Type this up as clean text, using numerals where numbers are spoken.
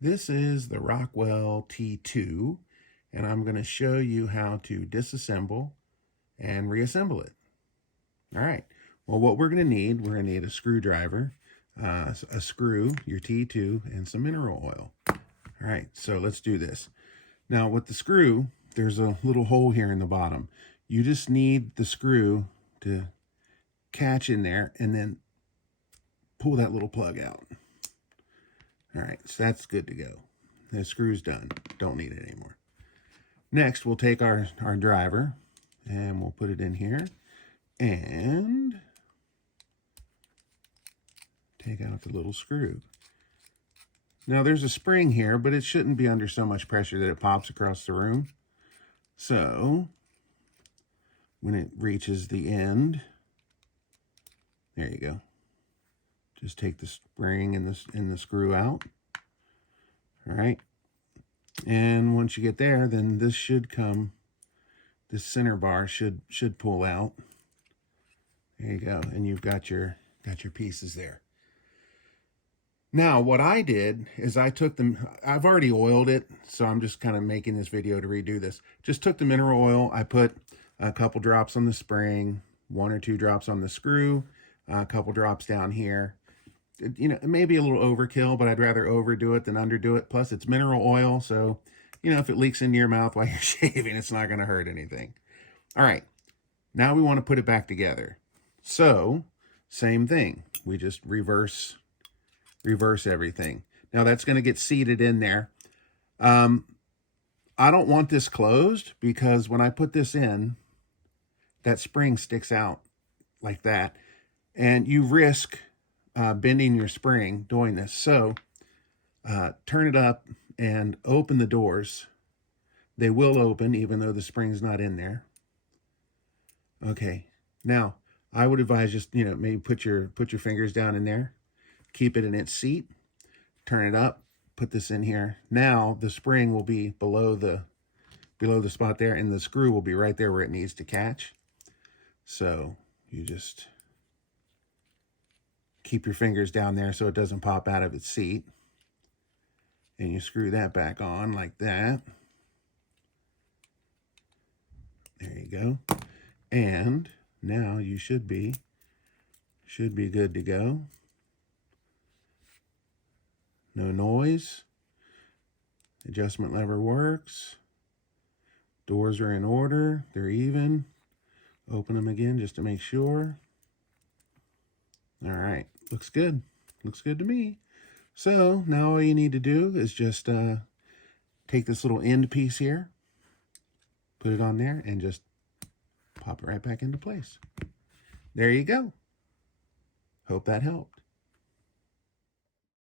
This is the Rockwell T2, and I'm going to show you how to disassemble and reassemble it. All right, well, what we're going to need a screwdriver, a screw, your T2, and some mineral oil. All right, so let's do this. Now, with the screw, there's a little hole here in the bottom. You just need the screw to catch in there and then pull that little plug out. All right, so that's good to go. The screw's done. Don't need it anymore. Next, we'll take our driver and we'll put it in here and take out the little screw. Now, there's a spring here, but it shouldn't be under so much pressure that it pops across the room. So, when it reaches the end, there you go. Just take the spring and the screw out. All right. And once you get there, then this should come, this center bar should pull out. There you go. And you've got your pieces there. Now, what I did is I took them, I've already oiled it, so I'm just kind of making this video to redo this. Just took the mineral oil, I put a couple drops on the spring, 1 or 2 drops on the screw, a couple drops down here. You know, it may be a little overkill, but I'd rather overdo it than underdo it. Plus, it's mineral oil, so, you know, if it leaks into your mouth while you're shaving, it's not going to hurt anything. All right, now we want to put it back together. So, same thing. We just reverse everything. Now, that's going to get seated in there. I don't want this closed because when I put this in, that spring sticks out like that, and you risk bending your spring doing this. So turn it up and open the doors. They will open even though the spring's not in there. Okay, now I would advise just, you know, maybe put your fingers down in there, keep it in its seat, turn it up, put this in here. Now the spring will be below the spot there, and the screw will be right there where it needs to catch. So you just keep your fingers down there so it doesn't pop out of its seat. And you screw that back on like that. There you go. And now you should be good to go. No noise. Adjustment lever works. Doors are in order. They're even. Open them again just to make sure. All right, looks good. Looks good to me. So now all you need to do is just take this little end piece here, put it on there, and just pop it right back into place. There you go. Hope that helped.